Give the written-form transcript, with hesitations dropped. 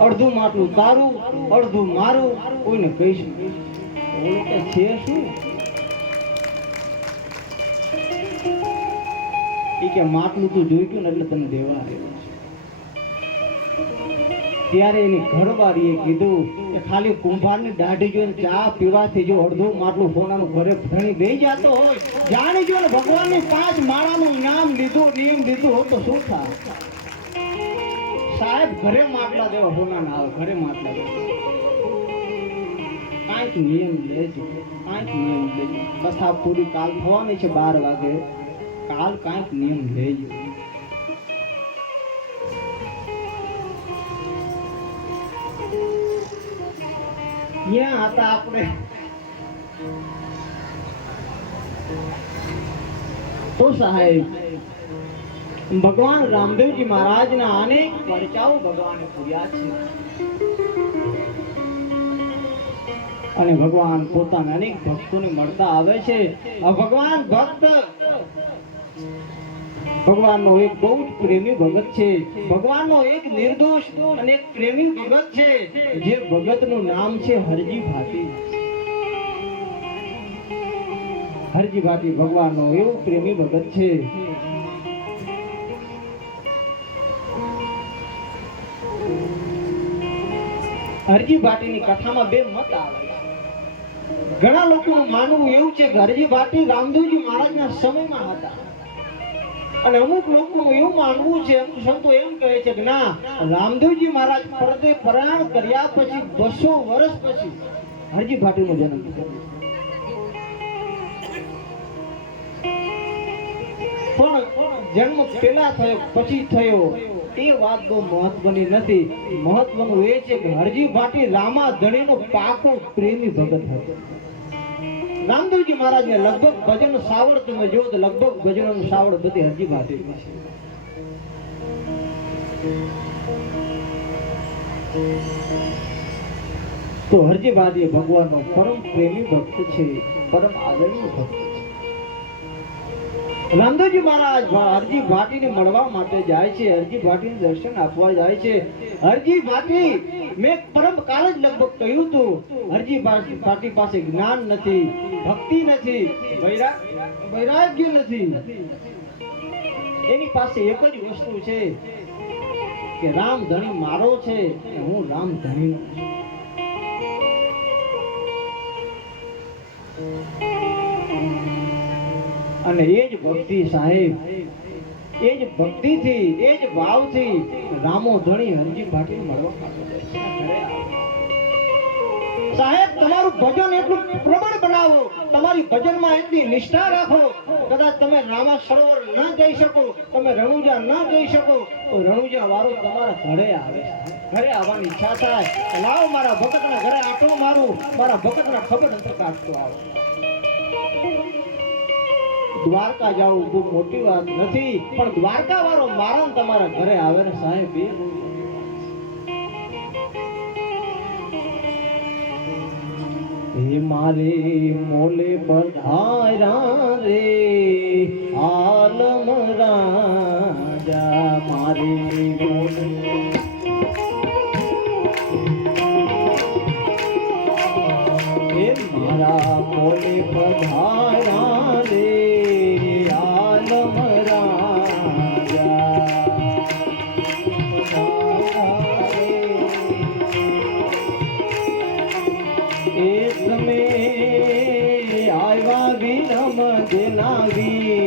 અડધું માટલું તારું અડધું મારું કોઈને કહીશું ઓલો કે છે શું એ કે માટલું તું જોઈતું ને એટલે તને દેવા આવ્યો છે ત્યારે એની ઘરવાળીએ કીધું કે ખાલી કુંભારની દાઢી જોઈને ચા પીવાથી જો અડધું માટલું સોનાનું ઘરે ભણી દઈ જતો હોય જાણી જો ને ભગવાનની 5 માળાનું નામ લીધું નિયમ લીધું હોત તો શું થાય સાહેબ ઘરે માટલા દેવા હોના ના આવે ઘરે માટલા દેવા કાંઈક નિયમ લેજો બસ આ પૂરી કાલ થવાની છે 12 વાગે કાલ કાંઈક નિયમ લેજો ત્યાં હતા આપણે તો સાહેબ ભગવાન રામદેવજી મહારાજના અનેક પરચાઓ ભગવાને પૂર્યા છે અને ભગવાન પોતાના અનેક ભક્તોને મળતા આવે છે ભગવાન ભક્ત ભગવાનનો એક બહુ જ પ્રેમી ભગત છે ભગવાનનો એક નિર્દોષ અને એક પ્રેમી ભગત છે જે ભગતનું નામ છે હરજી ભાટી હરજી ભાટી ભગવાનનો એવું પ્રેમી ભગત છે હરજી ભાટીની કથામાં બે મત આવે ઘણા લોકોનું માનવું એવું છે કે હરજી ભાટી રામદેવજી મહારાજના સમયમાં હતા અને અમુક લોકોનું એવું માનવું છે અમુક સંતો એમ કહે છે કે ના રામદેવજી મહારાજ પરદે પ્રયાણ કર્યા પછી 200 વર્ષ પછી હરજી ભાટીનો જન્મ થયો પણ જન્મ પહેલા થયો પછી થયો એ વાત બહુ મહત્વની નથી મહત્વનું એ છે કે હરજી ભાટી રામા ધણીનો પાકો પ્રેમી ભગત હતો રામદેવજી મહારાજને લગભગ ભજન સાવડ તમે જો તો લગભગ ભજનનું સાવડ બધી હરજી ભાટી તો હરજી ભાટી ભગવાનનો પરમ પ્રેમી ભક્ત છે પરમ આદરણીય ભક્ત છે રામદેવજી મહારાજ હરજી ભાટીને મળવા માટે જાય છે હરજી ભાટીને દર્શન આપવા જાય છે હરજી ભાટી મેં પરમ કાલ જ લગભગ કહ્યું હતું હરજી ભાટી પાસે જ્ઞાન નથી ભક્તિ નથી વૈરાગ્ય નથી એની પાસે એક જ વસ્તુ છે કે રામ ધણી મારો છે હું રામ ધણીનો અને એ જ ભક્તિ સાહેબ એ જ ભક્તિથી એ જ ભાવથી રામો ધણી હરજી ભાટી મળવા માટે સાહેબ તમારું ભજન એટલું પ્રબળ બનાવો તમારી ભજનમાં એટલી નિષ્ઠા રાખો કદાચ તમે રામા સરોવર ન જઈ શકો તમે રણુજા ન જઈ શકો તો રણુજા વાળો તમારા ઘરે આવે ઘરે આવવાની ઈચ્છા થાય લાવો મારા ભગતના ઘરે આટો મારું મારા ભગતના ખબર અંતર કાઢતો આવો દ્વારકા જાવું બહુ મોટી વાત નથી પણ દ્વારકા વાળો મારા તમારા ઘરે આવે ને સાહેબ એ મારે મોલે પધાર્યા રે આલમ રાજા મારે મોલે એ મારા મોલે પધાર્યા રે વિનમ દેનાવી